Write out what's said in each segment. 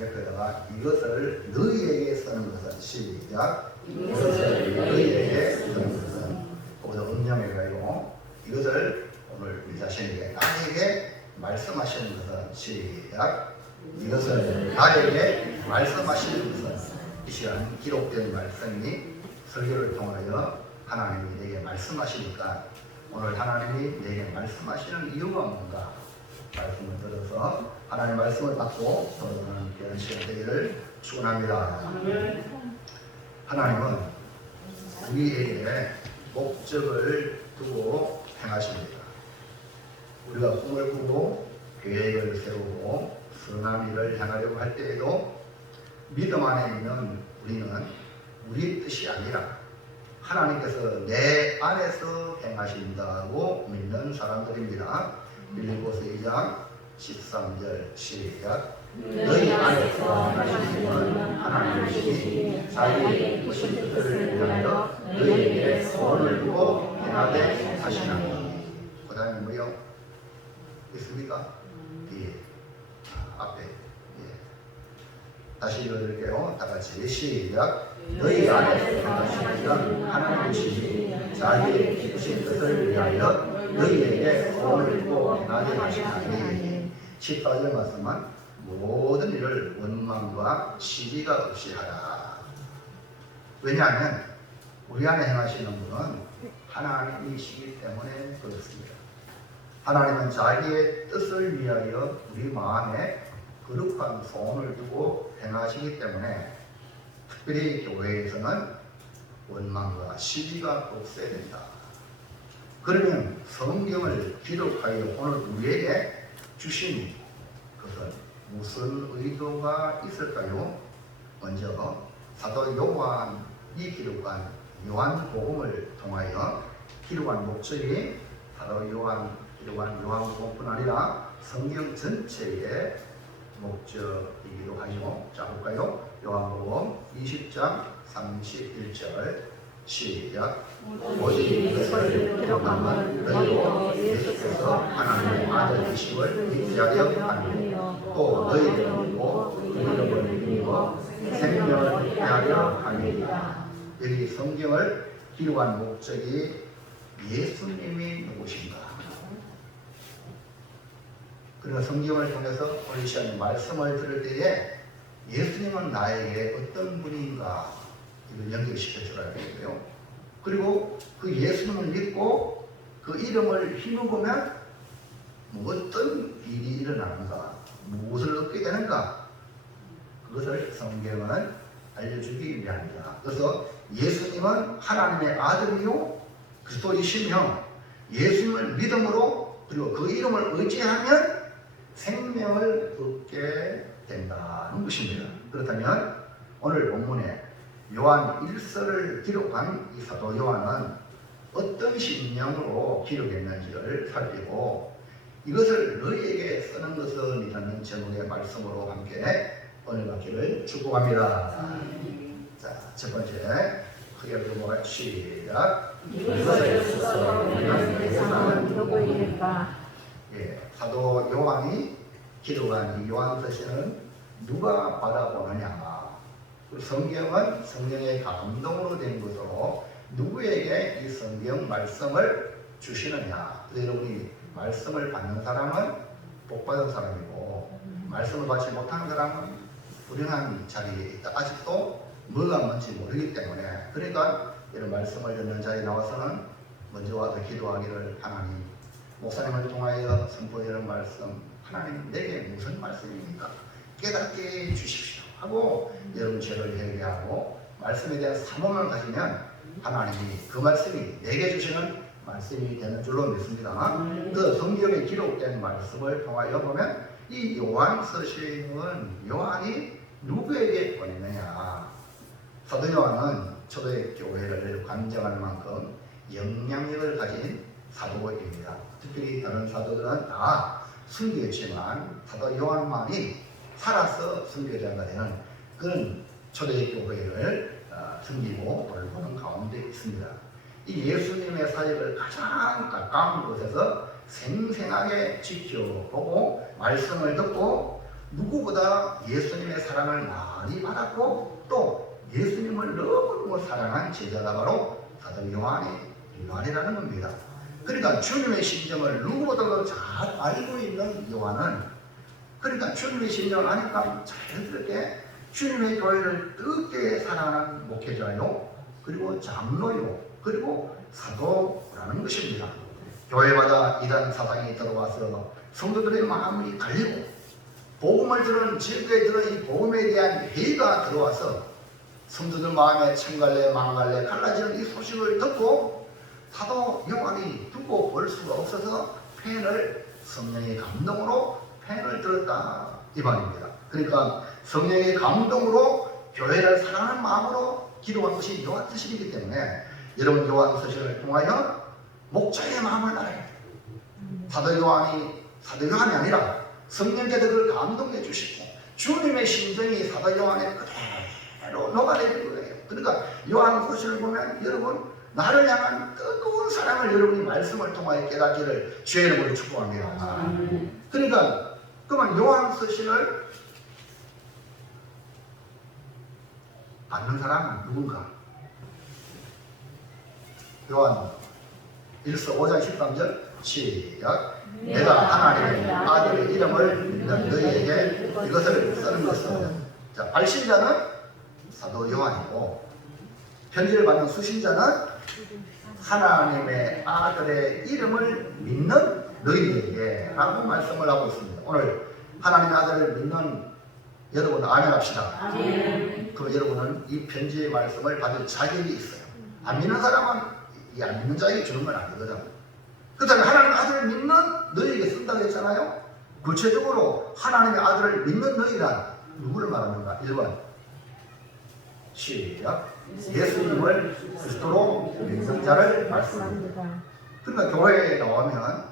옆에다가 이것을 너희에게 쓰는 것은 시작. 이것을 너희에게 쓰는 것은 거기서 음영해가지고 이것을 오늘 우리 자신에게 나에게 말씀하시는 것은 시작. 이것을 나에게 말씀하시는 것은 이 시간 기록된 말씀이 설교를 통하여 하나님이 내게 말씀하시니까 오늘 하나님이 내게 말씀하시는 이유가 뭔가 말씀을 들어서 하나님의 말씀을 받고 서로는 귀한 시간 되기를 축원합니다. 하나님은 우리에게 목적을 두고 행하십니다. 우리가 꿈을 꾸고 계획을 세우고 선한 일을 행하려고 할 때에도 믿음 안에 있는 우리는 우리 뜻이 아니라 하나님께서 내 안에서 행하신다고 믿는 사람들입니다. 빌립보서 2장 13절 시작. 너희 안에서 행하시는 하나님이시니 자기의 무슨 뜻을 위하여 너희에게 소원을 두고 행하되 하시나니. 그 다음에 뭐요? 있습니까? 예. 앞에. 예. 다시 읽어드릴게요. 다같이 시작. 너희 안에서 행하시는 하나님이시니 자기의 기쁘신 뜻을 위하여 너희에게 소원을 두고 행하게 하시나니. 14절 말씀은 모든 일을 원망과 시기가 없이 하라. 왜냐하면 우리 안에 행하시는 분은 하나님이시기 때문에 그렇습니다. 하나님은 자기의 뜻을 위하여 우리 마음에 거룩한 소원을 두고 행하시기 때문에 특별히 교회에서는 원망과 시기가 없어야 된다. 그러면 성경을 기록하여 오늘 우리에게 주신 것은 무슨 의도가 있을까요? 먼저 사도 요한이 기록한 요한복음을 통하여 기록한 목적이 사도 요한 기록한 요한복음뿐 아니라 성경 전체의 목적이기도 하죠. 자, 볼까요? 요한복음 20장 31절 시작. 오직 이것을 기록함은 너희도 예수께서 하나님의 아들이심을 믿게 하려 함이요 또 너희를 믿고 이름을 믿고 생명을 믿게 하려 함이니라. 여기 성경을 기록한 목적이 예수님이 누구신가? 그리고 성경을 통해서 오늘 시간에 말씀을 들을 때에 예수님은 나에게 어떤 분인가 이걸 연결시켜 주라 되고요. 그리고 그 예수님을 믿고 그 이름을 힘입으면 어떤 일이 일어나는가, 무엇을 얻게 되는가, 그것을 성경은 알려주기 위함이다. 그래서 예수님은 하나님의 아들이요 그리스도이시며 예수님을 믿음으로 그리고 그 이름을 의지하면 생명을 얻게 된다는 것입니다. 그렇다면 오늘 본문에 요한 1서를 기록한 이 사도 요한은 어떤 심령으로 기록했는지를 살피고 이것을 너희에게 쓰는 것은 이라는 제목의 말씀으로 함께 은혜 받기를 축복합니다. 자, 첫 번째 크게 들어보아 시작. 이것을 써서 우리는 누구일까? 예, 사도 요한이 기록한 이 요한서신은 누가 받아보느냐? 성경은 성령의 감동으로 된 것으로 누구에게 이 성경 말씀을 주시느냐? 여러분이 말씀을 받는 사람은 복받은 사람이고 말씀을 받지 못하는 사람은 불행한 자리에 있다. 아직도 뭐가 뭔지 모르기 때문에 그러니까 이런 말씀을 듣는 자리에 나와서는 먼저 와서 기도하기를 하나님 목사님을 통하여 선포되는 말씀 하나님 내게 무슨 말씀입니까? 깨닫게 해주십시오 하고 여러분 죄를 회개하고 말씀에 대한 사모를 가지면 하나님이 그 말씀이 내게 주시는 말씀이 되는 줄로 믿습니다. 그 성경에 기록된 말씀을 통하여 보면 이 요한서신은 요한이 누구에게 보냈느냐? 사도 요한은 초대 교회를 관장할 만큼 영향력을 가진 사도입니다. 특별히 다른 사도들은 다 순교했지만 사도 요한만이 살아서 순교자가 되는 그런 초대 교회를 섬기고 돌보는 가운데 있습니다. 이 예수님의 사역을 가장 가까운 곳에서 생생하게 지켜보고 말씀을 듣고 누구보다 예수님의 사랑을 많이 받았고 또 예수님을 너무너무 사랑한 제자가 바로 사도 요한이라는 겁니다. 그러니까 주님의 심정을 누구보다도 잘 알고 있는 요한은 그러니까 주님의 심정을 아니까 자연스럽게 주님의 교회를 뜨겁게 사랑하는 목회자요 그리고 장로요 그리고 사도라는 것입니다. 교회마다 이단 사상이 들어와서 성도들의 마음이 갈리고 복음을 들은 지역에 들은 이 복음에 대한 회의가 들어와서 성도들 마음에 천갈래 망갈래 갈라지는 이 소식을 듣고 사도 요한이 두고 볼 수가 없어서 펜을 성령의 감동으로 펜을 들었다 이 말입니다. 그러니까 성령의 감동으로 교회를 사랑하는 마음으로 기도한 것이 요한 서신이기 때문에 여러분 요한 서신을 통하여 목자의 마음을 알아야 돼요. 사도 요한이 아니라 성령께서 감동해 주시고 주님의 심정이 사도 요한에 그대로 녹아내린 거예요. 그러니까 요한 서신을 보면 여러분 나를 향한 뜨거운 사랑을 여러분이 말씀을 통하여 깨닫기를 주의 이름으로 축복합니다. 그러니까 그러면 요한 서신을 받는 사람은 누군가? 요한 1서 5장 13절 시작. 내가 하나님의 아들의 이름을 믿는 너희에게 이것을 쓰는 것은 자, 발신자는 사도 요한이고 편지를 받는 수신자는 하나님의 아들의 이름을 믿는 너희에게 라고 말씀을 하고 있습니다. 오늘 하나님의 아들을 믿는 여러분 아멘 합시다. 그럼 여러분은 이 편지의 말씀을 받을 자격이 있어요. 안 믿는 사람은 이 안 믿는 자에게 주는 건 아니거든. 그 다음에 하나님의 아들을 믿는 너희에게 쓴다고 했잖아요. 구체적으로 하나님의 아들을 믿는 너희란 누구를 말하는가? 1번 시작. 예수님을 그리스도로 믿는 자를 말씀합니다. 그러니까 교회에 나오면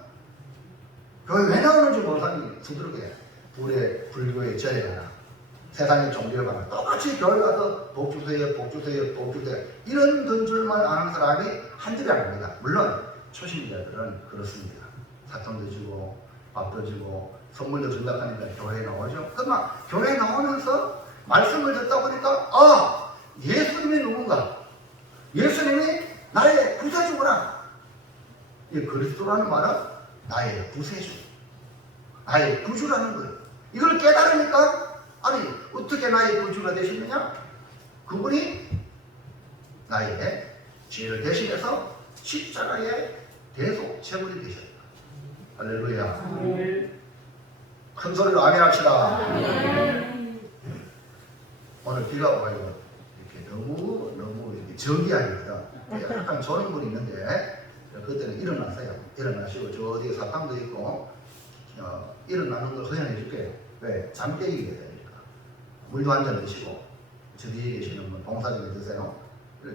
교회 왜 나오는지 모르는 사람이 두드러게 불에 불교에 절에 가나 세상의 종교에 가나 똑같이 교회 가서 복 주세요 이런 던줄만 아는 사람이 한둘이 아닙니다. 물론 초신자들은 그렇습니다. 사탕도 주고 밥도 주고 선물도 준다고 하니까 교회에 나오죠. 그러나 교회에 나오면서 말씀을 듣다 보니까 예수님이 누군가? 예수님이 나의 구세주구나. 이 그리스도라는 말은 나의 구세주, 나의 구주라는 거예요. 이걸 깨달으니까 아니 어떻게 나의 구주가 되시느냐? 그분이 나의 죄를 대신해서 십자가의 대속 제물이 되셨다. 할렐루야. 큰 소리로 아멘 합시다. 오늘 비가 와가지고 이렇게 너무 이렇게 저기하니까 약간 조는 분이 있는데 그때는 일어나시고 저 어디에 사탕도 있고 일어나는 걸 허용해 줄게요. 왜? 잠 깨기게 되니까. 물도 한 잔 드시고 저 뒤에 계시는 분 봉사님이 드세요.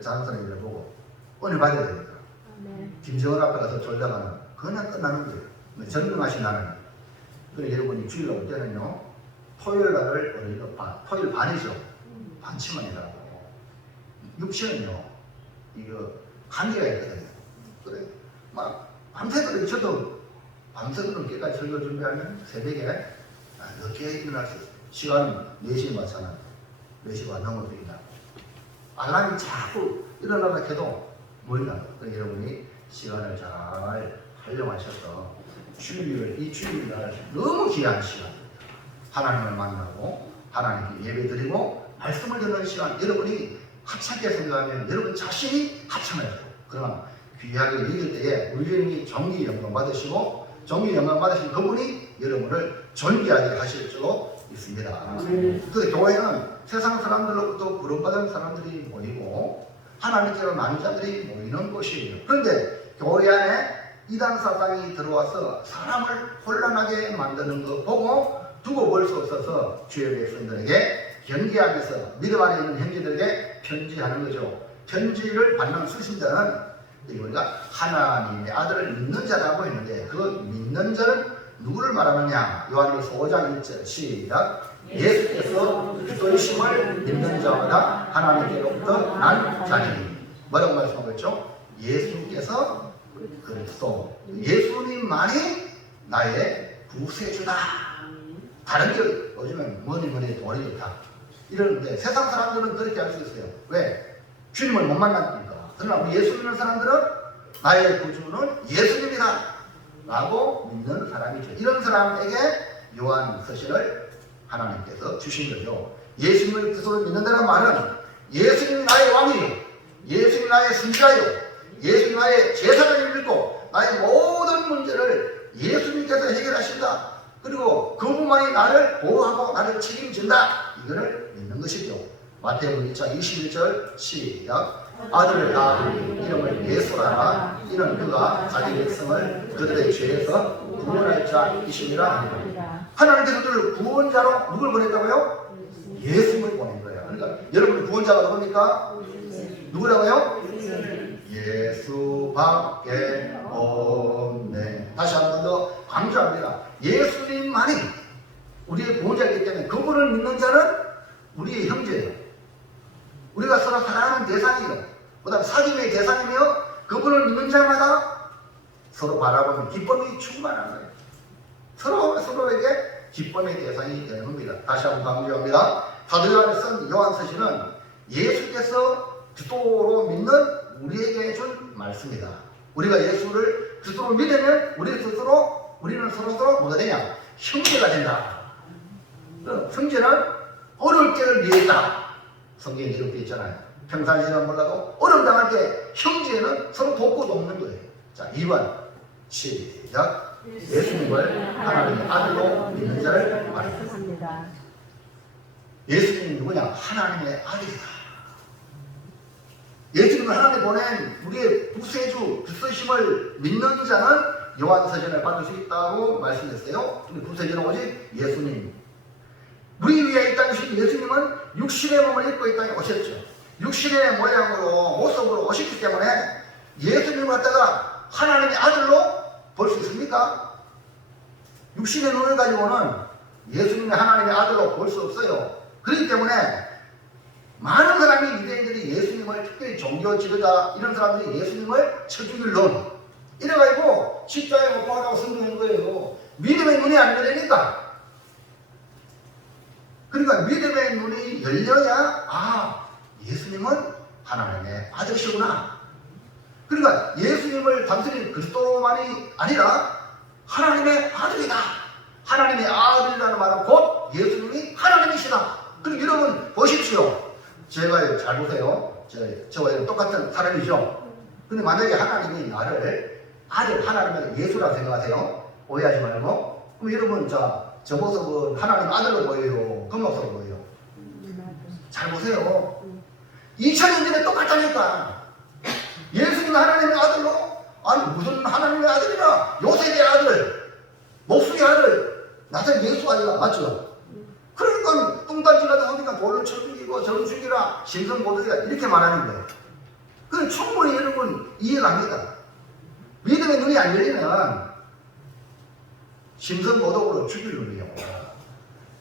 자연스러운 일을 보고 오늘 받아야 되니까. 김정은 앞에 가서 졸다가는 그냥 끝나는 거예요. 전능하신 나는. 그래 여러분이 주일 올 때는요 토요일 날을 우리가 토요일 반이죠. 반치만이라고. 육신은요 이거 한계가 있거든요. 그래 막 밤새도록 저도 밤새도록 늦게까지 설교 준비하면 새벽에 늦게 일어날 수 있어요. 시간은 4시에 맞잖아요. 4시가 안 넘어도 일어나. 알람이 자꾸 일어나다 해도 못 일어나. 그러니까 여러분이 시간을 잘 활용하셔서 이 주일날 너무 귀한 시간입니다. 하나님을 만나고 하나님께 예배드리고 말씀을 듣는 시간 여러분이 하찮게 생각하면 여러분 자신이 하찮아요. 그러나 귀하게 여길 때에 우리님이 존귀 영광 받으시고 존귀 영광 받으신 그분이 여러분을 존귀하게 하실 줄 있습니다. 그 교회는 세상 사람들로부터 부름받은 사람들이 모이고 하나님께로 나는 자들이 모이는 곳이에요. 그런데 교회 안에 이단 사상이 들어와서 사람을 혼란하게 만드는 거 보고 두고 볼 수 없어서 주의 백성들에게 경계하면서 믿음 안에 있는 형제들에게 편지하는 거죠. 편지를 받는 수신자는 우리가 하나님의 아들을 믿는 자라고 했는데 그 믿는 자는 누구를 말하느냐? 요한일서 5장 1절 시작. 예수께서 그리스도이심을 믿는 자마다 하나님께로부터 난 자니. 뭐라고 말씀하고 있죠? 예수님께서 그리스도. 예수님만이 나의 구세주다. 다른 게 요즘은 뭐니 돈이 좋다 이러는데 세상 사람들은 그렇게 할 수 있어요. 왜? 주님을 못 만났으니까. 그러나 우리 예수 믿는 사람들은 나의 구주는 예수님이다 라고 믿는 사람이죠. 이런 사람에게 요한 서신을 하나님께서 주신 거죠. 예수님을 그리스도를 믿는다는 말은 예수님이 나의 왕이요, 예수님이 나의 선지자요, 예수님이 나의 제사장을 믿고 나의 모든 문제를 예수님께서 해결하신다. 그리고 그분만이 나를 보호하고 나를 책임진다. 이거를 믿는 것이죠. 마태복음 2장 21절 시작. 아들을 낳은 이름을 예수라. 이는 그가 자기 백성을 그들의 죄에서 구원할 자이심이라. 하나님께서 그들을 구원자로 누굴 보냈다고요? 예수님을 보낸 거예요. 그러니까 여러분 구원자가 누굽니까? 누구라고요? 예수밖에 없네. 다시 한 번 더 강조합니다. 예수님만이 우리의 구원자이기 때문에 그분을 믿는 자는 우리의 형제예요. 우리가 서로 사랑하는 대상이요, 그 다음 사귐의 대상이며 그분을 믿는 자마다 서로 바라보면 기쁨이 충만한 거예요. 서로에게 기쁨의 대상이 되는 겁니다. 다시 한번 강조합니다. 사도 요한에 쓴 요한서신은 예수께서 그리스도로 믿는 우리에게 준 말씀이다. 우리가 예수를 그리스도로 믿으면 우리는 서로 뭐가 되냐? 형제가 된다. 형제는 어려울 때를 위해있다. 성경에 이렇게 있잖아요. 평상시에는 몰라도 어려움 당할 때 형제는 서로 돕고 돕는 거예요. 자, 2번 시작. 예수님을 하나님의 아들로 믿는 자를 말합니다. 예수님이 누구냐? 하나님의 아들이다. 예수님을 하나님 보낸 우리의 구세주 그리스도심을 믿는 자는 요한서신을 받을 수 있다고 말씀했어요. 근데 구세주는 오직 예수님. 우리 위에 이 땅에 오신 예수님은 육신의 몸을 입고 이 땅에 오셨죠. 육신의 모양으로 모습으로 오셨기 때문에 예수님을 갖다가 하나님의 아들로 볼 수 있습니까? 육신의 눈을 가지고는 예수님의 하나님의 아들로 볼 수 없어요. 그렇기 때문에 많은 사람이 유대인들이 예수님을 특별히 종교 지도자 이런 사람들이 예수님을 쳐 죽일 놈 이래가지고 십자가에 못 박으라고 선동한 거예요. 믿음의 눈이 안 열리니까. 그러니까 믿음의 눈이 열려야 예수님은 하나님의 아들이시구나. 그러니까 예수님을 단순히 그리스도만이 아니라 하나님의 아들이다. 하나님의 아들이라는 말은 곧 예수님이 하나님이시다. 그럼 여러분 보십시오. 제가 잘 보세요. 저와 똑같은 사람이죠. 근데 만약에 하나님이 나를 아들 하나님의 예수라고 생각하세요. 오해하지 말고. 그럼 여러분 저 모습은 하나님 아들로 보여요? 그 모습으로 보여요? 잘 보세요. 2000년 전에 똑같다니까. 예수님이 하나님의 아들로? 아니 무슨 하나님의 아들이냐? 요셉의 아들, 목수의 아들, 나사렛 예수 아니라 맞죠? 그러니까 뚱딴지가 나오니까 돌을 쳐 죽이고 정 죽이라 심성모독이라 이렇게 말하는 거예요. 그건 충분히 여러분 이해갑니다. 믿음의 눈이 안 열리면 심성모독으로 죽일 놈이에요.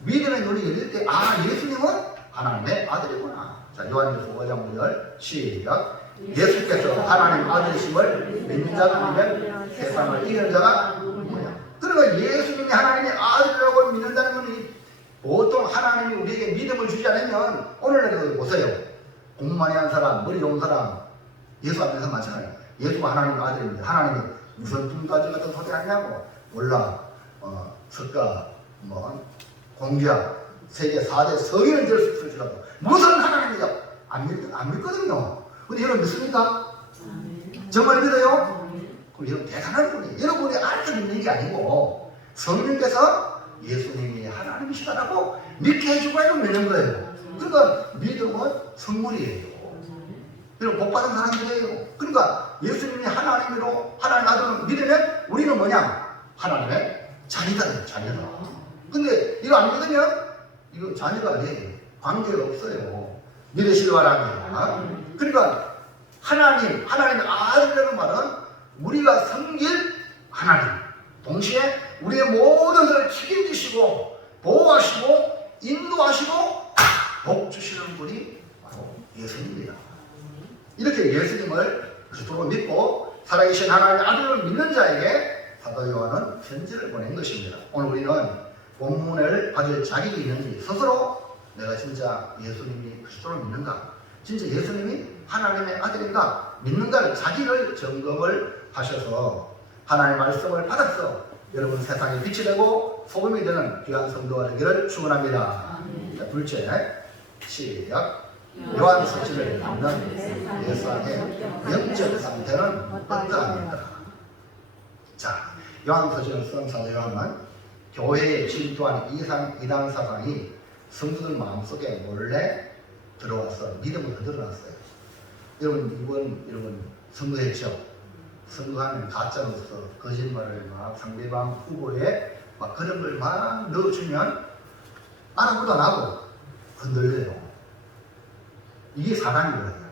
믿음의 눈이 열릴 때 예수님은 하나님의 아들이구나. 자, 요한일서 5장 5절 시작. 예수께서 하나님 아들이심을 믿는 자가 아니면 세상을 이기는 자가 누구냐. 그러니까 예수님이 하나님의 아들이라고 믿는다는 것이 보통 하나님이 우리에게 믿음을 주지 않으면 오늘날에도 보세요. 공부 많이 한 사람, 머리 좋은 사람 예수 안 믿는 사람 많잖아요. 예수가 하나님의 아들입니다. 하나님이 무슨 뚱까지 같은 소리 하냐고. 몰라. 석가, 공자, 세계 4대 성인을 들었을지라도 무슨 하나님이죠? 안 믿거든요. 근데 여러분 믿습니까? 정말 믿어요? 그럼 여러분 대단한 분이에요. 여러분이 알아서 믿는 게 아니고 성령께서 예수님이 하나님이시다라고 믿게 해주고 믿는 거예요. 그러니까 믿음은 선물이에요. 여러분 복 받은 사람들이에요. 그러니까 예수님이 하나님으로 하나님 아들을 믿으면 우리는 뭐냐? 하나님의 자녀다. 자녀다. 근데 이거 안 믿으면 이거 자녀가 아니에요. 관계가 없어요. 믿으시기 바랍니다. 그러니까 하나님의 아들이라는 말은 우리가 섬길 하나님, 동시에 우리의 모든 것을 책임지시고 보호하시고 인도하시고 복 주시는 분이 바로 예수님입니다. 이렇게 예수님을 그리스도로 믿고 살아계신 살아계신 하나님의 아들을 믿는 자에게 사도 요한은 편지를 보낸 것입니다. 오늘 우리는 본문을 받을 자격이 있는지 스스로 내가 진짜 예수님이 그리스도를 믿는가, 진짜 예수님이 하나님의 아들인가 믿는가를 자기를 점검을 하셔서 하나님의 말씀을 받아서 여러분 세상에 빛이 되고 소금이 되는 귀한 성도가 되기를 축원합니다. 자, 둘째, 시작. 요한서신을 읽는 예수의 영적 상태는 어떠합니까? 자, 요한서신을 쓴 사도 요한은 교회에 질투한 이단 사상이 성도들 마음속에 몰래 들어와서 믿음을 흔들어놨어요. 여러분 선거했죠? 선거하는 가짜로서 거짓말을 막 상대방 후보에 막 그런 걸 막 넣어주면 알아보도 안 하고 흔들려요. 이게 사람이거든요.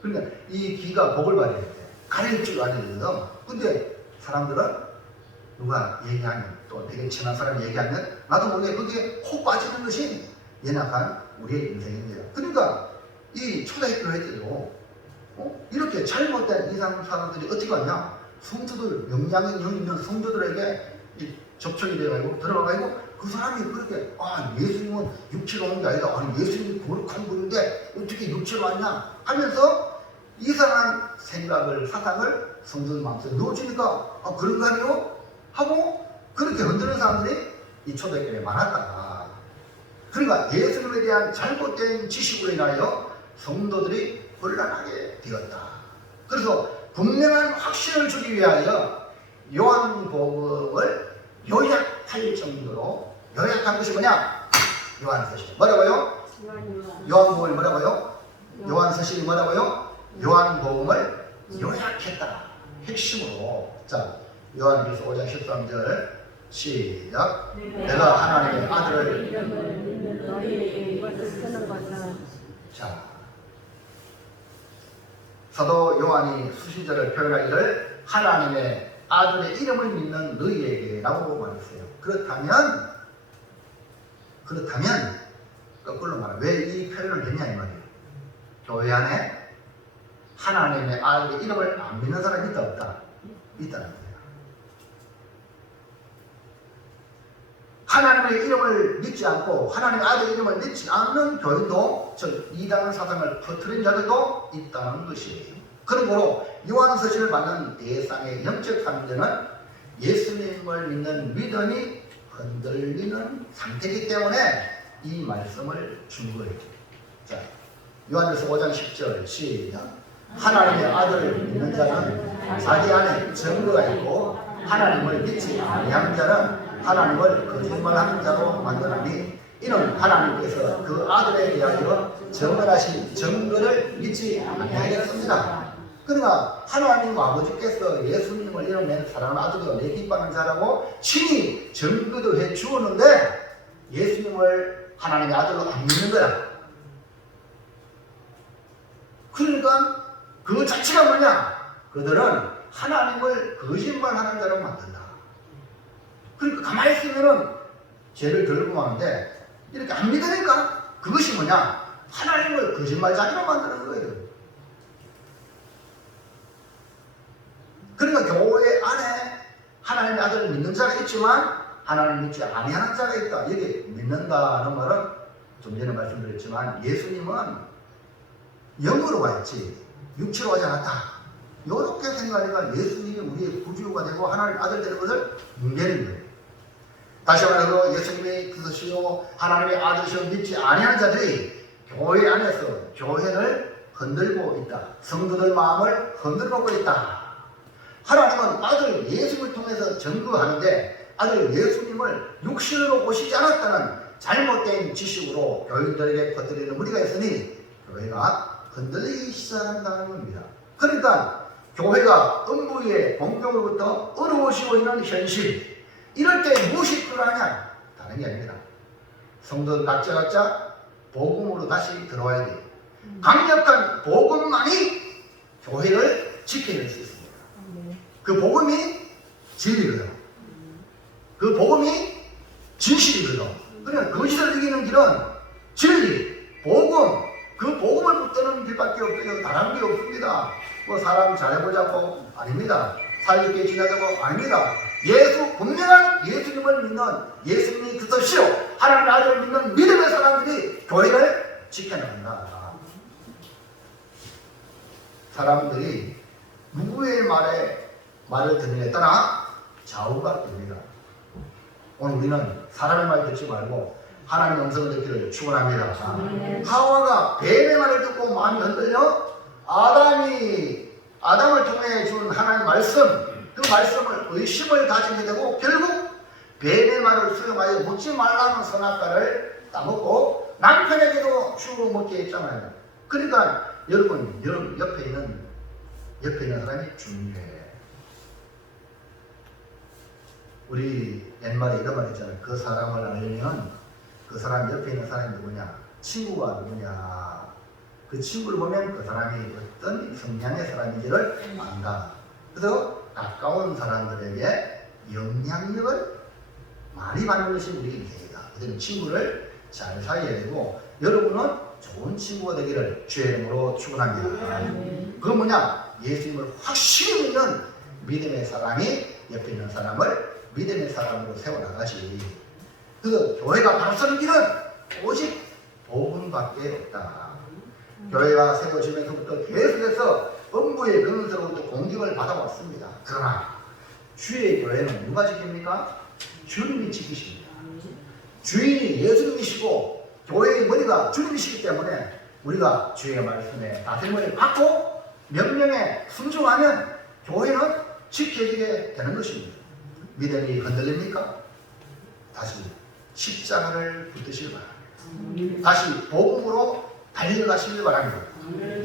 그러니까 이 귀가 복을 받아야 돼. 가릴 줄 알아야 되거든. 근데 사람들은 누가 얘기하면, 또 되게 친한 사람이 얘기하면 나도 모르게 거기에 콕 빠지는 것이 연약한 우리의 인생입니다. 그러니까 이 초대교회 애들도 이렇게 잘못된 이상 사람들이 어떻게 하냐, 성도들, 영향력 있는 성도들에게 접촉이 돼가지고 들어가가지고 그 사람이 그렇게 예수님은 육체로 온 게 아니다, 아니 예수님이 거룩한 분인데 어떻게 육체로 왔냐 하면서 이상한 생각을, 사상을 성도들 마음속에 넣어주니까 그런 거 아니요? 하고 그렇게 흔드는 사람들이 이 초대교회에 많았다. 그러니까 예수님에 대한 잘못된 지식으로 인하여 성도들이 혼란하게 되었다. 그래서 분명한 확신을 주기 위하여 요한복음을 요약할 정도로, 요약한 것이 뭐냐? 요한서신. 뭐라고요? 요한복음이 뭐라고요? 요한서신이 뭐라고요? 요한복음을 요약했다. 핵심으로. 자, 요한일서 5장 13절 시작. 내가 하나님의 아들을 자, 사도 요한이 수신자를 표현하기를 하나님의 아들의 이름을 믿는 너희에게 라고 말했어요. 그렇다면 거꾸로 말하면 왜 이 표현을 했냐 이 말이에요. 교회 안에 하나님의 아들의 이름을 안 믿는 사람이 있다 없다? 있다는 거예요. 하나님의 이름을 믿지 않고 하나님의 아들의 이름을 믿지 않는 교인도, 즉 이단 사상을 퍼뜨린 자들도 있다는 것이에요. 그러므로 요한서신을 받는 대상의 영적 상태는 예수님을 믿는 믿음이 흔들리는 상태이기 때문에 이 말씀을 준 거예요. 자, 요한일서 5장 10절 시작. 하나님의 아들을 믿는 자는 자기 안에 증거가 있고 하나님을 믿지 아니하는 자는 하나님을 거짓말하는 자로 만드나니 이는 하나님께서 그 아들에 대하여 증언하신 증거를 믿지 아니하겠습니다. 그러나 하나님 아버지께서 예수님을 이뤄낸 사랑하는 아들이요 내 기뻐하는 자라고 친히 증거도 해 주었는데 예수님을 하나님의 아들로 안 믿는 거야. 그러니까 그 자체가 뭐냐? 그들은 하나님을 거짓말하는 자로 만든다. 그러니까 가만히 있으면은 죄를 덜고 마는데 이렇게 안 믿으니까 그것이 뭐냐? 하나님을 거짓말자기로 만드는 거예요. 그러니까 교회 안에 하나님의 아들을 믿는 자가 있지만 하나님을 믿지 아니하는 자가 있다. 여기 믿는다는 말은 좀 전에 말씀드렸지만 예수님은 영으로 와 있지 육체로 하지 않았다. 이렇게 생각하니까 예수님이 우리의 구주가 되고 하나님의 아들 되는 것을 뭉개는 거예요. 다시 말해서 예수님이 그것이요 하나님의 아들이시오 믿지 아니하는 자들이 교회 안에서 교회를 흔들고 있다. 성도들 마음을 흔들어 놓고 있다. 하나님은 아들 예수님을 통해서 증거하는데 아들 예수님을 육신으로 오시지 않았다는 잘못된 지식으로 교인들에게 퍼뜨리는 무리가 있으니 교회가 흔들리기 시작한다는 겁니다. 그러니까 교회가 음부의 공경으로부터 어려워지고 있는 현실, 이럴 때 무엇이 필요하냐? 다른 게 아닙니다. 성도들 각자 복음으로 다시 들어와야 돼요. 강력한 복음만이 교회를 지켜낼 수 있습니다. 그 복음이 진리거든. 그 복음이 진실이거든. 그러니까 거짓을 이기는 길은 진리, 복음, 그 복음을 붙드는 길밖에 없어요. 다른 게 없습니다. 뭐 사람 잘해보자고 아닙니다. 사이좋게 지내자고 아닙니다. 분명한 예수님을 믿는 예수님이 그것이요 하나님의 아들을 믿는 믿음의 사람들이 교회를 지켜나간다. 사람들이 누구의 말을 듣느냐에 따라 좌우가 됩니다. 오늘 우리는 사람의 말 듣지 말고 하나님의 음성을 듣기를 축원합니다. 하와가 뱀의 말을 듣고 마음이 흔들려 아담을 통해 준 하나님의 말씀, 그 말씀을 의심을 가지게 되고 결국 뱀의 말을 수용하여 묻지 말라는 선악과를 따먹고 남편에게도 주워 먹게 했잖아요. 그러니까 여러분 옆에 있는 사람이 중요해. 우리 옛말에 이런 말 있잖아요. 그 사람을 알려면 그 사람 옆에 있는 사람이 누구냐? 친구가 누구냐? 그 친구를 보면 그 사람이 어떤 성향의 사람인지를 안다. 그래서 가까운 사람들에게 영향력을 많이 받는 것이 우리 인생이다. 그래서 친구를 잘 사귀어야 되고 여러분은 좋은 친구가 되기를 주의 이름으로 축원합니다. 그건 뭐냐? 예수님을 확실히 믿는 믿음의 사람이 옆에 있는 사람을 믿음의 사람으로 세워나가지. 그래서 교회가 바로 서는 길은 오직 복음밖에 없다. 교회가 세워지면서부터 계속해서 음부의 근원서로부터 공격을 받아왔습니다. 그러나 주의 교회는 누가 지킵니까? 주님이 지키십니다. 주인이 예수님이시고 교회의 머리가 주님이시기 때문에 우리가 주의 말씀에 다스림을 받고 명령에 순종하면 교회는 지켜지게 되는 것입니다. 믿음이 흔들립니까? 다시 십자가를 붙드시기 바랍니다. 다시 복음으로 달려가시길 바랍니다.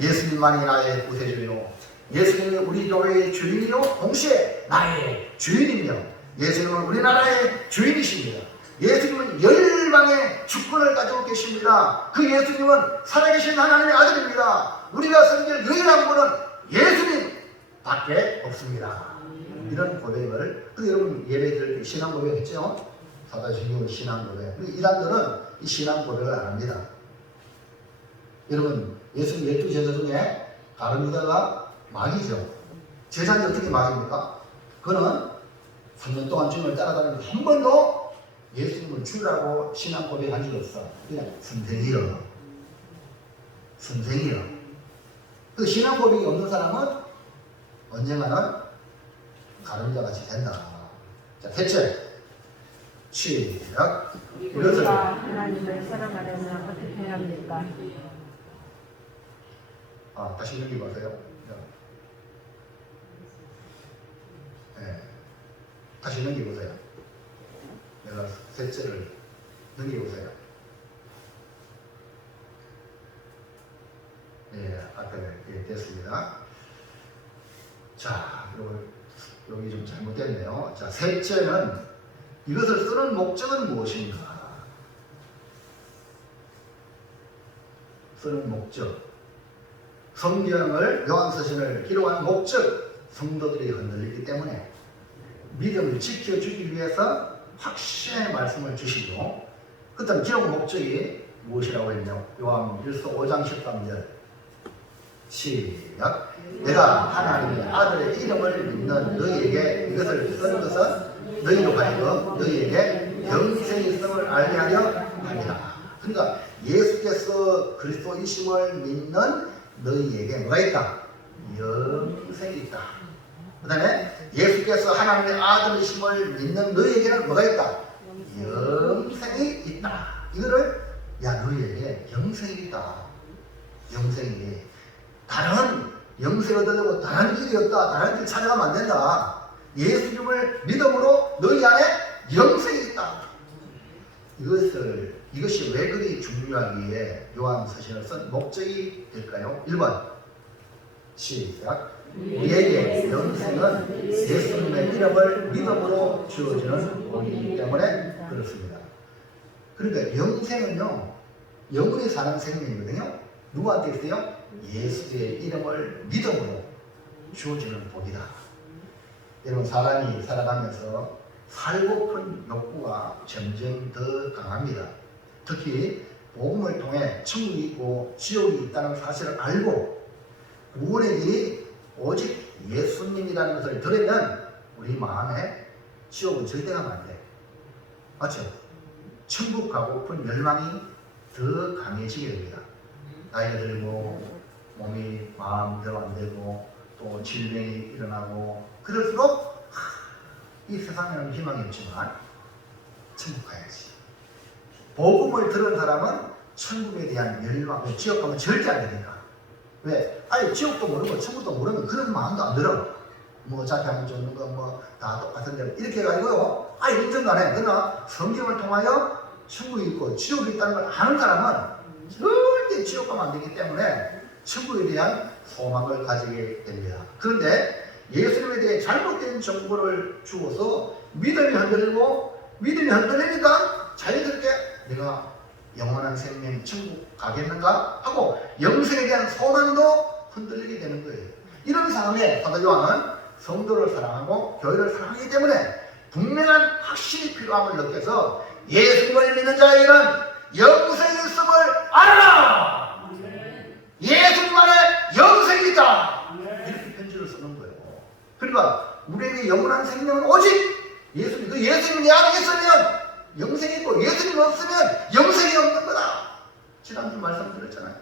예수님만이 나의 구세주이요 예수님이 우리 교회의 주인이요 동시에 나의 주인이며 예수님은 우리나라의 주인이십니다. 예수님은 열방의 주권을 가지고 계십니다. 그 예수님은 살아계신 하나님의 아들입니다. 우리가 섬길 유일한 분은 예수님 밖에 없습니다. 이런 고백을 여러분 예배 드릴 때 신앙 고백 했죠? 사도신경 신앙 고백. 이단들은 이 신앙 고백을 안 합니다. 여러분 예수님 12제자 중에 다른 유다가 마귀죠. 제자는 어떻게 마귀입니까? 그는 3년 동안 주님을 따라다니면서 한 번도 예수님을 주라고 신앙 고백한 적이 없어. 그냥 선생이요. 그 신앙 고백이 없는 사람은 언젠가는 가늠자같이 된다. 자, 셋째. 시작. 이것을 하나님을 사랑하려면 어떻게 해야 합니까? 다시 넘겨보세요. 네. 다시 넘겨보세요. 내가 셋째를 넘겨보세요. 예, 앞에 됐습니다. 자, 여기 좀 잘못됐네요. 자, 셋째는 이것을 쓰는 목적은 무엇인가? 쓰는 목적. 성경을 요한서신을 기록한 목적. 성도들이 흔들리기 때문에 믿음을 지켜주기 위해서 확신의 말씀을 주시고 그 다음 기록 목적이 무엇이라고 했냐? 요한일서 5장 13절 시작. 내가 하나님의 아들의 이름을 믿는 너희에게 이것을 쓰는 것은 너희로 하여금 너희에게 영생의 있음을 알게 하려 합니다. 그러니까 예수께서 그리스도이심을 믿는 너희에게 뭐가 있다? 영생이 있다. 그 다음에 예수께서 하나님의 아들이심을 믿는 너희에게는 뭐가 있다? 영생이 있다. 이거를 너희에게 영생이 있다. 영생이 다른 영생을 얻으려고 다른 길이 없다. 다른 길 찾아가면 안 된다. 예수님을 믿음으로 너희 안에 영생이 있다. 이것이 왜 그리 중요하기에 요한서신을 쓴 목적이 될까요? 1번 시작. 우리에게 영생은 예수님의 이름을 믿음으로 주어지는 복이기 때문에 그렇습니다. 그러니까 영생은요, 영원히 사는 생명이거든요. 누구한테 있어요? 예수의 이름을 믿음으로 주어지는 복이다. 여러분, 사람이 살아가면서 살고픈 욕구가 점점 더 강합니다. 특히 복음을 통해 천국이 있고 지옥이 있다는 사실을 알고 구원의 길이 오직 예수님이라는 것을 들으면 우리 마음에 지옥은 절대 가면 안 돼. 맞죠? 천국 가고픈 열망이 더 강해지게 됩니다. 나이가 들고 몸이 마음대로 안 되고 또 질병이 일어나고 그럴수록 이 세상에는 희망이 없지만 천국 가야지. 복음을 들은 사람은 천국에 대한 열망, 지옥 가면 절대 안 되니까. 왜? 아니 지옥도 모르고 천국도 모르면 그런 마음도 안 들어. 뭐 어차피 하면 좋는 거 뭐 다 똑같은데 이렇게 해가지고 인정 안 해. 그러나 성경을 통하여 천국이 있고 지옥이 있다는 걸 아는 사람은 절대 지옥 가면 안 되기 때문에 천국에 대한 소망을 가지게 됩니다. 그런데 예수님에 대해 잘못된 정보를 주어서 믿음이 흔들리니까 자연스럽게 내가 영원한 생명 천국 가겠는가 하고 영생에 대한 소망도 흔들리게 되는 거예요. 이런 상황에 사도 요한은 성도를 사랑하고 교회를 사랑하기 때문에 분명한 확신이 필요함을 느껴서 예수님을 믿는 자에게는 영생이 있음을 알아라! 예수님 안에 영생이 있다! 이렇게 편지를 쓰는 거예요. 그러니까 우리에게 영원한 생명은 오직 예수님, 그 예수님이 내 안에 있으면 영생이 있고 예수님 없으면 영생이 없는 거다. 지난주 말씀드렸잖아요.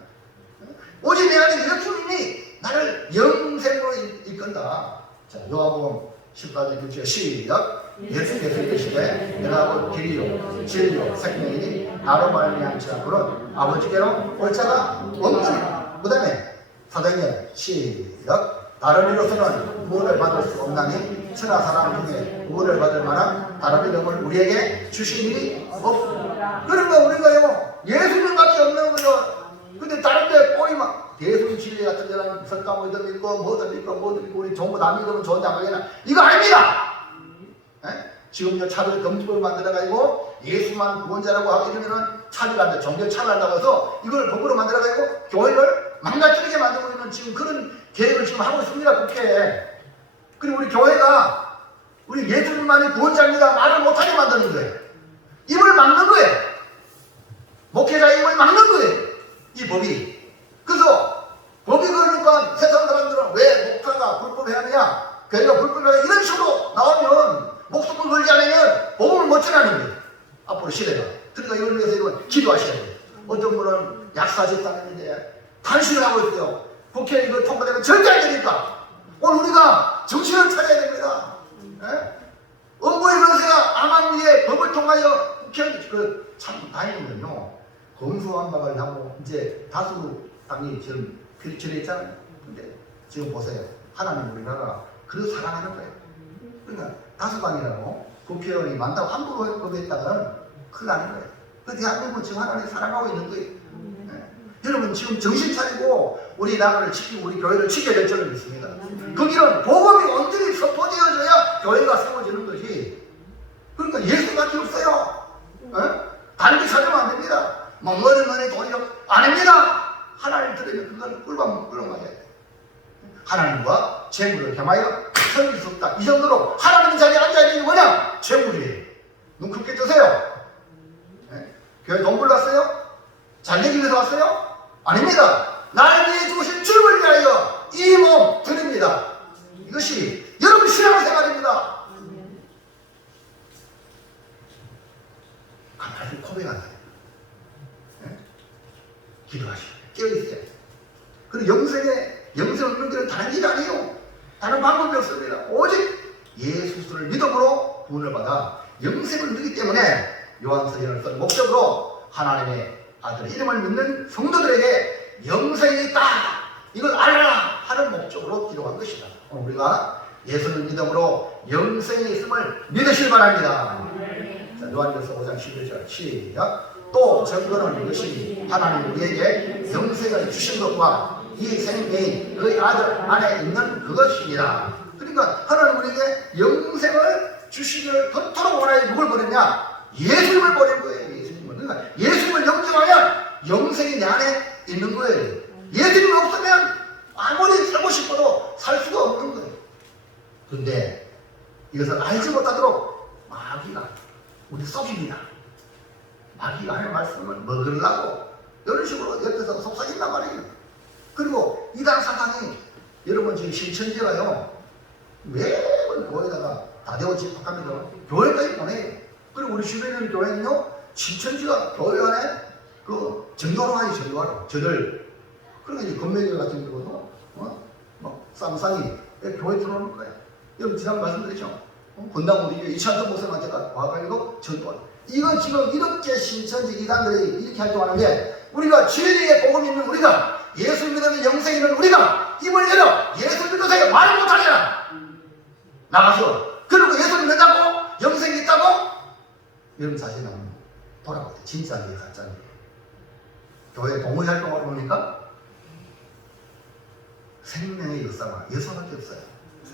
오직 내 안에 예수님이 나를 영생으로 이끈다. 자, 요한복음 14장 6절 시작. 예수께서 이르시되 내가 길이요 진리요 생명이니 나로 말미암지 않고는 아버지께로 올 자가 없느니라. 그 다음에 사도행전 시작. 다른 이로서는 구원을 받을 수 없나니 천하 사람 중에 구원을 받을 만한 다른 이름을 우리에게 주신 일이 없습니다. 그러니까 우리가요 예수님밖에 없는 거죠. 근데 다른 데 꼬이면 예수님 진리 같은 데는 석가 뭐든 믿고 뭐든 믿고 우리 전부 다 믿으면 좋은데 안 가겠나. 이거 아닙니다. 지금 차를 금집을 만들어가지고 예수만 구원자라고 하고 이러면은 차지간다 종교 차지한다고 해서 이걸 법으로 만들어가지고 교회를 망가뜨리게 만들고 있는 지금 그런 계획을 지금 하고 있습니다. 국회에. 그리고 우리 교회가 우리 예수님만이 구원자입니다 말을 못하게 만드는 거예요. 입을 막는 거예요. 목회자 입을 막는 거예요. 이 법이. 그래서 법이 그러니까 세상 사람들은 왜 목사가 불법해야 하느냐, 교회가 불법해야 하느냐 이런 식으로 나오면 목숨을 걸지 않으면 복음을 못 전하는 거예요. 앞으로 시대가. 그러니까 이걸 위해서 이건 기도하셔야 돼요. 어떤 분은 약사 집단인데 탄식을 하고 있어요. 국회에 이거 통과되면 절대 안 되니까 오늘 우리가 정신을 차려야 됩니다. 엄보의 권세가 암암리에 법을 통하여 국회에 참 다행이군요. 검수완박을 하고 이제 다수 당이 지금 결의했잖아요. 근데 지금 보세요. 하나님 우리나라 그래서 사랑하는 거예요. 그러니까 다수당이라고 국회의원이 많다고 함부로 법했다가는 큰일 나는 거예요. 그 대한민국은 지금 하나님 사랑하고 있는 거예요. 여러분 지금 정신 차리고 우리 나라를 지키고 우리 교회를 지켜야 될 줄을 믿습니다. 그 길은 복음이 온전히 선포되어져야 교회가 세워지는 거지. 그러니까 예수밖에 없어요. 다른 게 찾으면 안 됩니다. 뭐 머리 돈이 아닙니다. 하나님 들으면 그걸 꿀밤 해야 돼. 하나님과 재물을 겸하여 섬길 수 없다. 이 정도로 하나님 자리에 앉아야 되는 게 뭐냐? 재물이에요. 눈 크게 뜨세요. 교회 돈 벌었어요? 잘 되기 위해서 왔어요? 아닙니다. 날 위해 주신 주를 위하여 이 몸 드립니다. 이것이 여러분 신앙생활입니다. 가만히 고백한다. 기도하시오. 깨어있어요. 그리고 영생을 얻는 길은 다른 길이 아니에요. 다른 방법이 없습니다. 오직 예수를 믿음으로 구원을 받아 영생을 얻기 때문에 요한서신을 쓴 목적으로 하나님의 아들 이름을 믿는 성도들에게 영생이 있다. 이걸 알아라 하는 목적으로 기록한 것이다. 오늘 우리가 예수를 믿음으로 영생이 있음을 믿으시기 바랍니다. 자, 요한일서 5장 11절 시작. 또 증거는 이것이 하나님 우리에게 영생을 주신 것과 이 생명이 그의 아들 안에 있는 그것이니라. 그러니까 하나님 우리에게 영생을 주시기를 그토록 원하여 누굴 보냈냐? 예수님을 보낸 거예요. 예수님을. 그러니까 예수님을 영접하면 영생이 내 안에 있는 거예요. 예수님이 없으면 아무리 살고 싶어도 살 수가 없는 거예요. 그런데 이것을 알지 못하도록 마귀가 우리 속입니다. 마귀가 하는 말씀을 먹으려고 이런 식으로 옆에서 속삭인단 말이에요. 그리고 이단 사탄이 여러분 지금 신천지가요 매번 교회에다가 다대고 집합합니다. 교회까지 보내요. 그리고 우리 주변에 있는 교회는요 신천지가 교회 안에 그 전도하러 하지 전도하러 저들 그러니까 이제 건매교 같은 경우도 뭐 쌈싸니 교회 들어오는 거예요. 여러분 지난번 말씀드렸죠. 건당 우리 이찬성 목사님한테 와가지고 전도하러 이거 지금 이렇게 신천지 이단들이 이렇게 활동하는데 우리가 진리의 복음 있는 우리가 예수 믿으면 영생 있는 우리가 입을 열어 예수 믿으세요 말을 못하잖아. 나가서 그리고 예수 믿는다고 영생이 있다고 여러분 자신은 돌아보세요. 진짜인지 가짜인지. 교회 동호회 활동하러 오니까 생명의 역사가 예수밖에 없어요.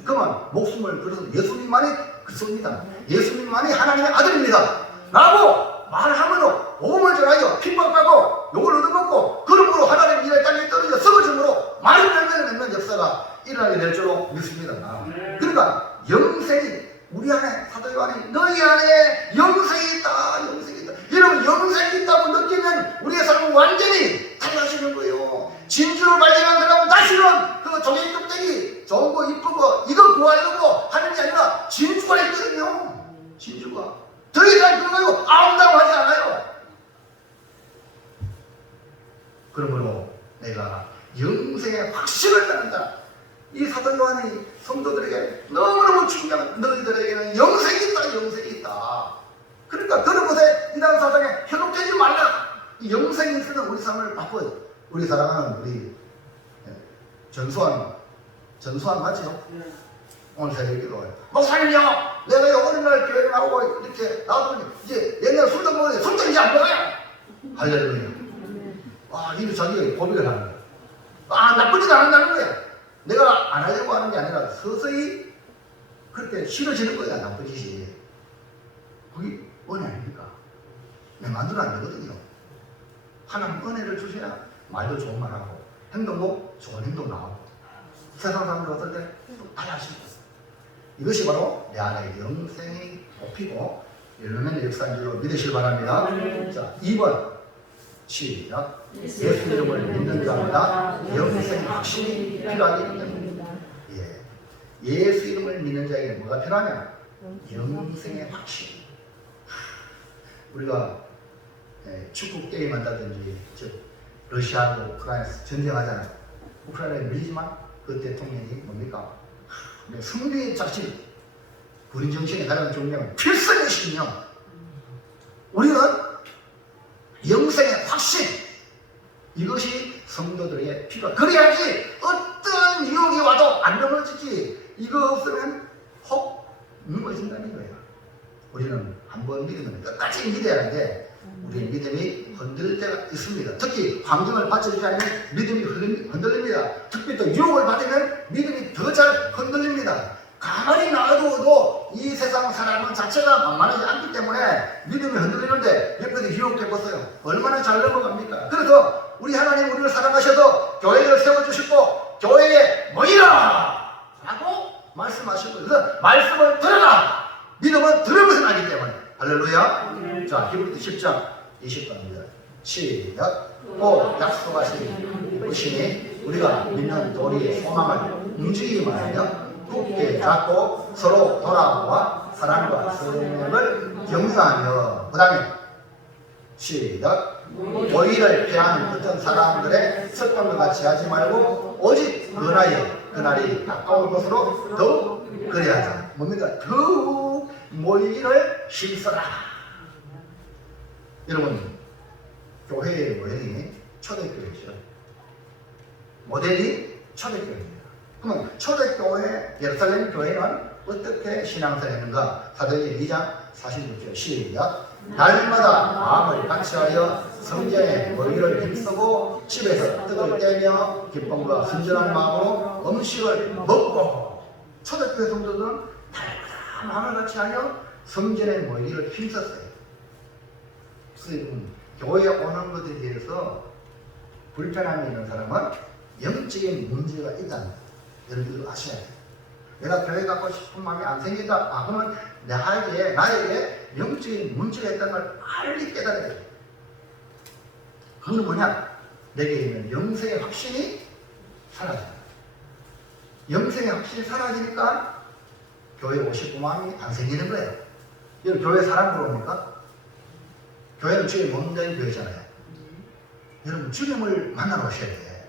그러면 목숨을 걸어서 예수님만이 그리스도입니다. 예수님만이 하나님의 아들입니다. 라고 말하면 복음을 전하여 핍박하고 욕을 얻어먹고 그러므로 하나님 일에 땅에 떨어져 썩어짐으로 말을 맺는 역사가 일어나게 될 줄로 믿습니다. 그러니까 영생이 우리 안에 사도 요한이 너희 안에 영생이 있다 영생이 있다. 여러분 영생이 있다고 느끼면 우리의 삶은 완전히 달라지는 거예요. 진주를 발견한 사람은 다시는 그 종이 껍데기 좋은 거 이쁘고 이거 구하려고 하는 게 아니라 진주가 있거든요. 진주가 더 이상 그거 아름다워하지 않아요. 그러므로 내가 영생의 확신을 갖는다. 이 사도 요한이 성도들에게 너무너무 중요한 너희들에게는 영생이 있다 영생이 있다. 그러니까 그런 곳에 이단 사상에 현혹되지 말라. 이 영생이 있으면 우리 삶을 바꿔요. 우리 사랑하는 우리 전수환 맞죠? 오늘 새벽 기도해요. 목사님요 내가 어느 날 교회를 나오고 이렇게 나오더니 이제 옛날 술도 먹었는데 술도 이제 안 먹어요. 할렐루야. 와 이거 자기가 고백을 하는 거야. 나쁘지도 않는다는 거야. 내가 안 하려고 하는 게 아니라 서서히 그렇게 싫어지는 거야. 나쁜 짓이. 그게 은혜 아닙니까? 내 마음대로 안 되거든요. 하나님 은혜를 주셔야 말도 좋은 말하고 행동도 좋은 행동 나오고 세상 사람들 어떨 때 달라지고 이것이 바로 내 안에 영생이 뽑히고 열매의 역사인 줄로 믿으시기 바랍니다. 자, 2번 시작. 예수 이름을 믿는 자마다 영생의 확신이 필요하기 때문입니다. 예수 이름을 믿는 자에게 뭐가 필요하냐? 영생의 확신. 우리가 축구 게임 한다든지 즉 러시아하고 우크라이나에서 전쟁하잖아요. 우크라이나에 밀리지만 그 대통령이 뭡니까? 승리의 자신, 군인 정신에 가장 중요한 건 필승의 신념. 우리는 영생의 확신, 이것이 성도들에게 필요하다. 그래야지 어떤 유혹이 와도 안 넘어지지. 이거 없으면 혹 넘어진다는 거예요. 우리는 한번 믿으면 끝까지 믿어야 하는데 우리의 믿음이 흔들릴 때가 있습니다. 특히 환경을 받쳐주지 않으면 믿음이 흔들립니다. 특히 또 유혹을 받으면 믿음이 더 잘 흔들립니다. 가만히 놔둬도 이 세상 사람은 자체가 만만하지 않기 때문에 믿음이 흔들리는데 옆에서 유혹해보세요. 얼마나 잘 넘어갑니까? 그래서 우리 하나님 우리를 사랑하셔도 교회를 세워주시고 교회에 모이라! 라고 말씀하시고 그래서 말씀을 들어라! 믿음은 들으면서 나기 때문에 할렐루야. 자, 히브리서 10장 20절입니다. 시작. 또 약속하신 것이니 우리가 믿는 도리의 소망을 움직이기만 하며 굳게 잡고 서로 돌아와 사랑과 성령을 격려하며 그 다음에 시작. 모의를 피하는 어떤 사람들의 습관과 같이 하지 말고 오직 은하여 그날이 가까운 것으로 더욱 그래야죠. 뭡니까? 더욱 모의를 힘써라. 여러분 교회의 모델이 초대교회죠. 모델이 초대교회입니다. 그러면 초대교회 예루살렘 교회는 어떻게 신앙생활을 했는가? 사도행전 2장 46절 시작. 날마다 마음을 같이하여 성전에 모이를 힘쓰고 집에서 떡을 떼며 기쁨과 순전한 마음으로 음식을 먹고 초대교회 성도들은 날마다 마음을 같이하여 성전에 모이를 힘썼어요. 교회에 오는 것에 대해서 불편함이 있는 사람은 영적인 문제가 있다는 여러분들 아셔야 돼요. 내가 교회 가고 싶은 마음이 안 생긴다. 그러면 나에게 영적인 문제가 있다는 걸 빨리 깨달아야 돼요. 그건 뭐냐? 내게 있는 영생의 확신이 사라져요. 영생의 확신이 사라지니까 교회 오실 마음이 안 생기는 거예요. 여러분 교회 사람 부릅니까? 교회는 주의 몸된 교회잖아요. 여러분 주님을 만나러 오셔야 돼.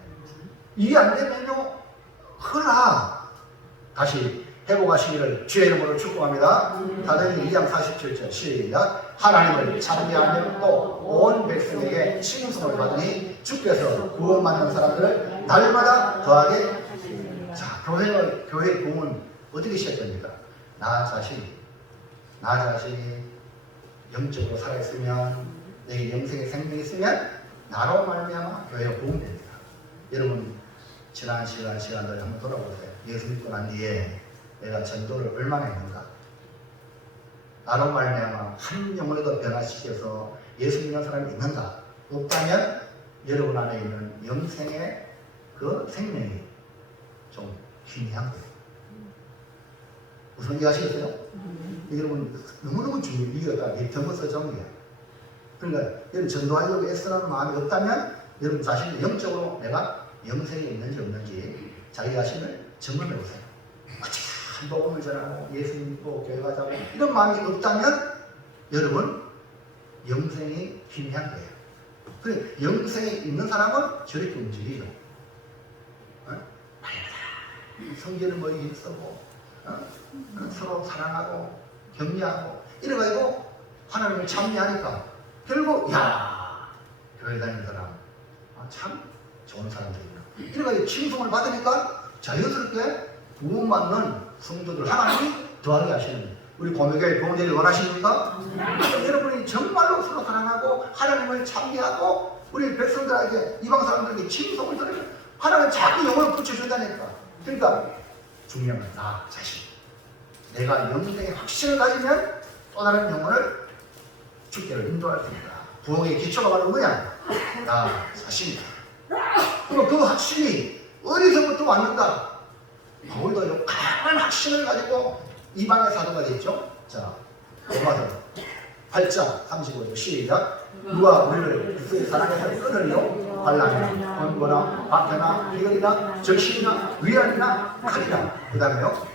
이게 안 되면요 허라 다시 회복하시기를 주의 이름으로 축복합니다. 사도행전 2장 47절 시작. 하나님을 찬미하며 또 온 백성에게 칭송을 받으니 주께서 구원받는 사람들을 날마다 더하게. 자, 교회의 부흥은 어떻게 시작됩니까? 나 자신이 영적으로 살아있으면, 내 영생의 생명이 있으면 나로 말미암아 교회가 부흥됩니다. 여러분 지난 시간들 한번 돌아보세요. 예수 믿고 난 뒤에 내가 전도를 얼마나 했는가? 나로 말미암아 한 영혼에도 변화시켜서 예수 믿는 사람이 있는가? 없다면 여러분 안에 있는 영생의 그 생명이 좀 희미한 거예요. 무슨 얘기 하시겠어요? 여러분 너무너무 중요해요. 이게 다 리터머스 정리야. 그러니까 여러분 전도하려고 애쓰는 마음이 없다면 여러분 자신의 영적으로 내가 영생이 있는지 없는지 자기 자신을 점검해 보세요. 참 복음을 전하고 예수 믿고 교회 가자고 이런 마음이 없다면 여러분 영생이 희미한 거예요. 그래 영생이 있는 사람은 저렇게 움직이죠. 성경을 뭐 쓰고 서로 사랑하고 격려하고 이래가지고 하나님을 찬미하니까 결국 야 교회 다니는 사람 참 좋은 사람들이구나 이래가지고 칭송을 받으니까 자연스럽게 구원받는 성도들 하나님이 더하게 하시는 우리 고매교회 부흥되길 원하십니까? 여러분이 정말로 서로 사랑하고 하나님을 찬미하고 우리 백성들에게 이방 사람들에게 칭송을 들으면 하나님은 자기 영혼을 붙여준다니까. 그러니까 중요한 건 나 자신. 내가 영생의 확신을 가지면 또 다른 영혼을 주께로 인도할 수 있다. 부흥의 기초가 바로 뭐냐? 나 자신이다. 그럼 그 확신이 어디서부터 왔는가? 바울도 강한 확신을 가지고 이방의 사도가 됐죠. 자, 로마서 8장 35절 시작. 누가 우리를 그리스도의 사랑에서 끊으리요? 환난이나 권고나 박해나 비결이나 적신이나 위안이나 칼이나. 그 다음에요.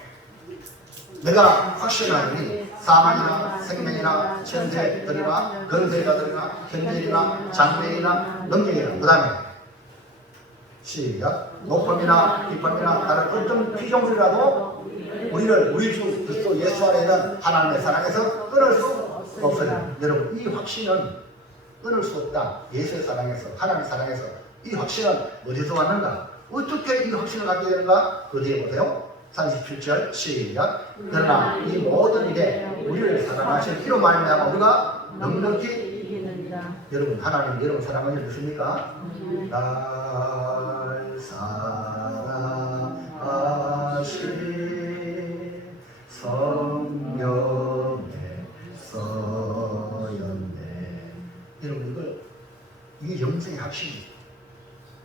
내가 확신하노니 사망이나 생명이나 천재들이나 건세자들이나 현재이나 장래이나 능력이나. 그 다음에 시작. 높음이나 깊음이나 다른 어떤 피조물이라도 우리를 우리 주 그리스도 예수 안에 있는 하나님의 사랑에서 끊을 수 없어요. 여러분 이 확신은 끊을 수 없다. 예수의 사랑에서 하나님의 사랑에서. 이 확신은 어디서 왔는가? 어떻게 이 확신을 갖게 되는가? 그 뒤에 보세요. 37절 시작. 그러나 이 모든 일에 우리를 사랑하신 이로 말미암아 우리가 넉넉히 이기느니라. 여러분 하나님 여러분 사랑하지 않습니까? 날 사랑하신 성령의 서였네. 여러분 이게 영생의 확신이에요.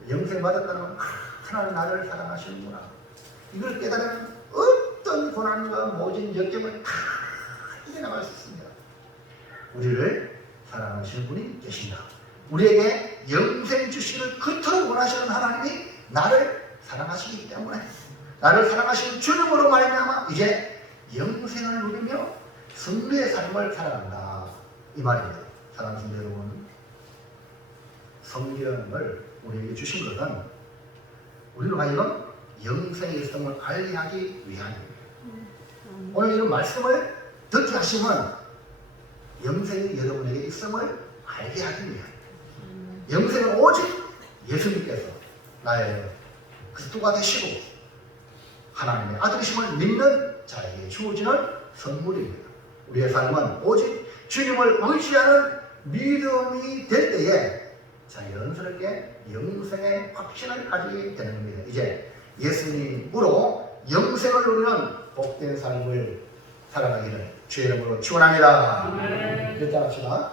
영생 받았다는 건 하나님 나를 사랑하시는구나. 이걸 깨달으면 어떤 고난과 모진 역경을 다 이겨나갈 수 있습니다. 우리를 사랑하시는 분이 계신다. 우리에게 영생 주시기를 그토록 원하시는 하나님이 나를 사랑하시기 때문에 나를 사랑하시는 주님으로 말미암아 이제 영생을 누리며 승리의 삶을 살아간다. 이 말입니다. 사랑하는 성도 여러분, 성경을 우리에게 주신 것은 우리로 하여금 영생의 있음을 알게 하기 위함입니다. 오늘 이런 말씀을 듣게 하시면 영생이 여러분에게 있음을 알게 하기 위함입니다. 영생은 오직 예수님께서 나의 그리스도가 되시고 하나님의 아들이심을 믿는 자에게 주어지는 선물입니다. 우리의 삶은 오직 주님을 의지하는 믿음이 될 때에 자연스럽게 영생의 확신을 가지게 되는 겁니다. 이제 예수님으로 영생을 누리는 복된 삶을 살아가기를 주의 이름으로 축원합니다. 이렇게 합시다.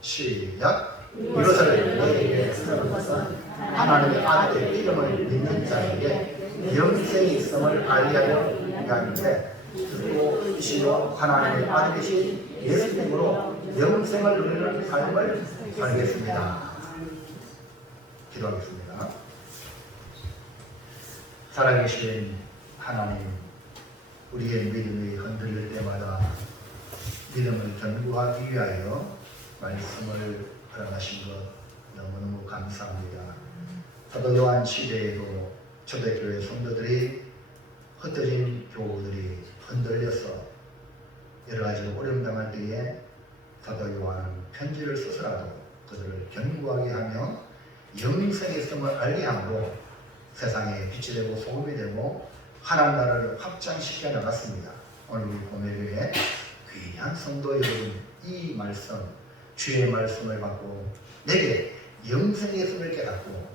시작. 이것을 너희에게 쓰는 것은 하나님의 아들의 이름을 믿는 자에게 영생이 있음을 알게 하려 위함인데 그리고 이시로 하나님의 아들이신 예수님으로 영생을 누리는 삶을 살겠습니다. 기도하겠습니다. 살아계신 하나님, 우리의 믿음이 흔들릴 때마다 믿음을 견고하기 위하여 말씀을 허락하신 것 너무너무 감사합니다. 사도 요한 시대에도 초대교회 성도들이 흩어진 교우들이 흔들려서 여러 가지로 어려움 당할 때에 사도 요한은 편지를 써서라도 그들을 견고하게 하며 영생의 있음을 알게 함으로 세상에 빛이 되고 소금이 되고 하나님 나라를 확장시켜 나갔습니다. 오늘 우리 고매교회 귀한 성도 여러분, 이 말씀, 주의 말씀을 받고 내게 영생의 있음을 깨닫고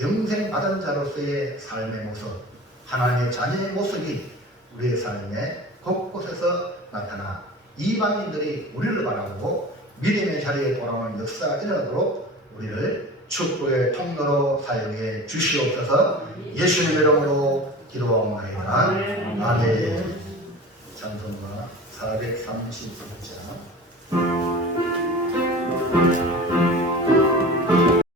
영생 받은 자로서의 삶의 모습, 하나님의 자녀의 모습이 우리의 삶에 곳곳에서 나타나 이방인들이 우리를 바라보고 믿음의 자리에 돌아오는 역사가 일어나도록 우리를 축복의 통로로 사용해 주시옵소서. 예수님의 이름으로 기도하옵나이다. 아멘. 찬송가 439장